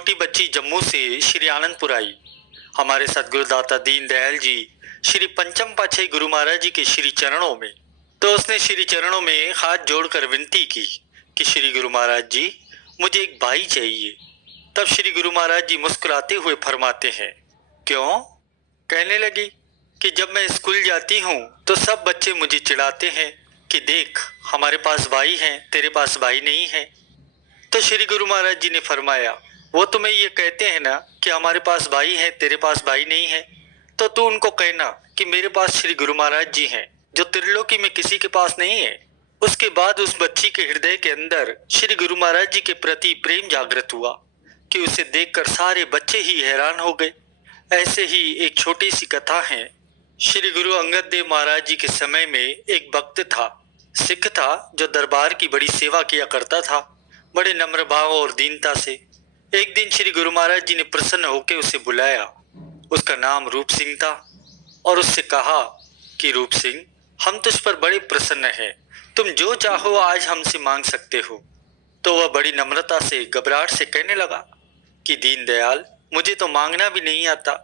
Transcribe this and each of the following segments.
छोटी बच्ची जम्मू से श्री आनंदपुर आई। हमारे सदगुरुदाता दीन दयाल जी श्री पंचम पातशाही गुरु महाराज जी के श्री चरणों में। तो उसने श्री चरणों में हाथ जोड़कर विनती की कि श्री गुरु महाराज जी, मुझे एक भाई चाहिए। तब श्री गुरु महाराज जी मुस्कुराते हुए फरमाते हैं, क्यों? कहने लगी कि जब मैं स्कूल जाती हूँ तो सब बच्चे मुझे चिढ़ाते हैं कि देख, हमारे पास भाई हैं, तेरे पास भाई नहीं है। तो श्री गुरु महाराज जी ने फरमाया, वो तुम्हें ये कहते हैं ना कि हमारे पास भाई है, तेरे पास भाई नहीं है, तो तू उनको कहना कि मेरे पास श्री गुरु महाराज जी हैं, जो त्रिलोकी में किसी के पास नहीं है। उसके बाद उस बच्ची के हृदय के अंदर श्री गुरु महाराज जी के प्रति प्रेम जागृत हुआ कि उसे देखकर सारे बच्चे ही हैरान हो गए। ऐसे ही एक छोटी सी कथा है। श्री गुरु अंगद देव महाराज जी के समय में एक भक्त था, सिख था, जो दरबार की बड़ी सेवा किया करता था, बड़े नम्र भाव और दीनता से। एक दिन श्री गुरु महाराज जी ने प्रसन्न होकर उसे बुलाया। उसका नाम रूप सिंह था और उससे कहा कि रूप सिंह, हम तुझ पर बड़े प्रसन्न हैं, तुम जो चाहो आज हमसे मांग सकते हो। तो वह बड़ी नम्रता से घबराहट से कहने लगा कि दीन दयाल, मुझे तो मांगना भी नहीं आता,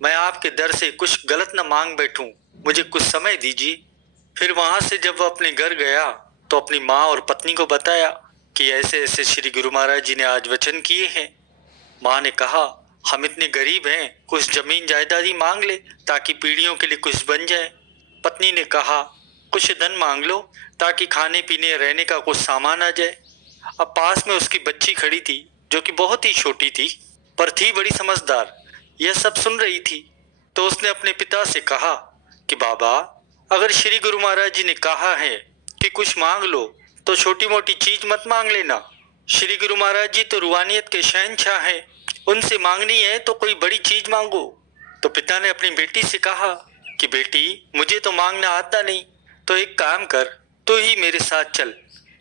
मैं आपके दर से कुछ गलत न मांग बैठूं, मुझे कुछ समय दीजिए। फिर वहां से जब वह अपने घर गया तो अपनी माँ और पत्नी को बताया कि ऐसे ऐसे श्री गुरु महाराज जी ने आज वचन किए हैं। माँ ने कहा, हम इतने गरीब हैं, कुछ जमीन जायदाद ही मांग ले ताकि पीढ़ियों के लिए कुछ बन जाए। पत्नी ने कहा, कुछ धन मांग लो ताकि खाने पीने रहने का कुछ सामान आ जाए। अब पास में उसकी बच्ची खड़ी थी, जो कि बहुत ही छोटी थी पर थी बड़ी समझदार। यह सब सुन रही थी तो उसने अपने पिता से कहा कि बाबा, अगर श्री गुरु महाराज जी ने कहा है कि कुछ मांग लो तो छोटी मोटी चीज मत मांग लेना। श्री गुरु महाराज जी तो रूहानियत के शहंशाह हैं, उनसे मांगनी है तो कोई बड़ी चीज मांगो। तो पिता ने अपनी बेटी से कहा कि बेटी, मुझे तो मांगना आता नहीं, तो एक काम कर, तू ही मेरे साथ चल।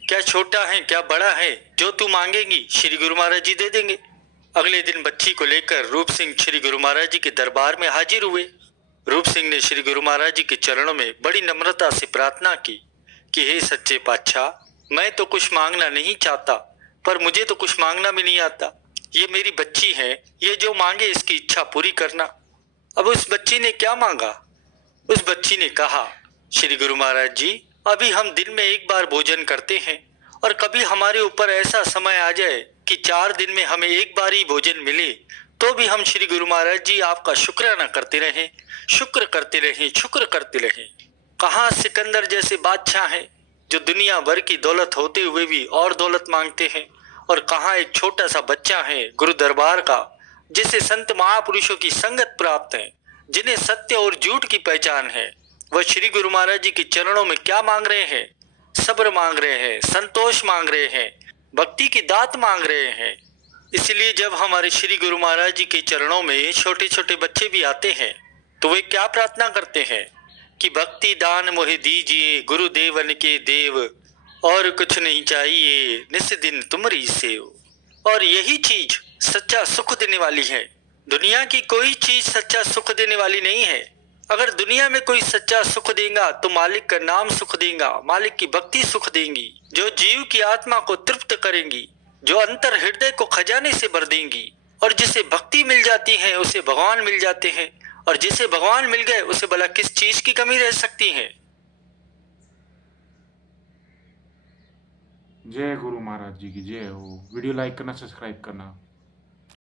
क्या छोटा है क्या बड़ा है, जो तू मांगेगी श्री गुरु महाराज जी दे देंगे। अगले दिन बच्ची को लेकर रूप सिंह श्री गुरु महाराज जी के दरबार में हाजिर हुए। रूप सिंह ने श्री गुरु महाराज जी के चरणों में बड़ी नम्रता से प्रार्थना की कि हे सच्चे पातशाह, मैं तो कुछ मांगना नहीं चाहता, पर मुझे तो कुछ मांगना भी नहीं आता। ये मेरी बच्ची है, ये जो मांगे इसकी इच्छा पूरी करना। अब उस बच्ची ने क्या मांगा? उस बच्ची ने कहा, श्री गुरु महाराज जी, अभी हम दिन में एक बार भोजन करते हैं और कभी हमारे ऊपर ऐसा समय आ जाए कि 4 दिन में हमें एक बार ही भोजन मिले, तो भी हम श्री गुरु महाराज जी आपका शुक्राना करते रहें, शुक्र करते रहें, शुक्र करते रहें। कहाँ सिकंदर जैसे बादशाह हैं जो दुनिया भर की दौलत होते हुए भी और दौलत मांगते हैं, और कहाँ एक छोटा सा बच्चा है गुरु दरबार का, जिसे संत महापुरुषों की संगत प्राप्त है, जिन्हें सत्य और झूठ की पहचान है। वह श्री गुरु महाराज जी के चरणों में क्या मांग रहे हैं? सब्र मांग रहे हैं, संतोष मांग रहे हैं, भक्ति की दात मांग रहे हैं। इसलिए जब हमारे श्री गुरु महाराज जी के चरणों में छोटे छोटे बच्चे भी आते हैं तो वे क्या प्रार्थना करते हैं कि भक्ति दान मोहे दीजिए गुरुदेवन के देव, और कुछ नहीं चाहिए निस दिन तुमरी सेव। और यही चीज सच्चा सुख देने वाली है। दुनिया की कोई चीज सच्चा सुख देने वाली नहीं है। अगर दुनिया में कोई सच्चा सुख देगा तो मालिक का नाम सुख देगा, मालिक की भक्ति सुख देंगी, जो जीव की आत्मा को तृप्त करेंगी, जो अंतर हृदय को खजाने से भर देंगी। और जिसे भक्ति मिल जाती है उसे भगवान मिल जाते हैं, और जिसे भगवान मिल गए उसे भला किस चीज की कमी रह सकती है। जय गुरु महाराज जी की जय हो। वीडियो लाइक करना, सब्सक्राइब करना।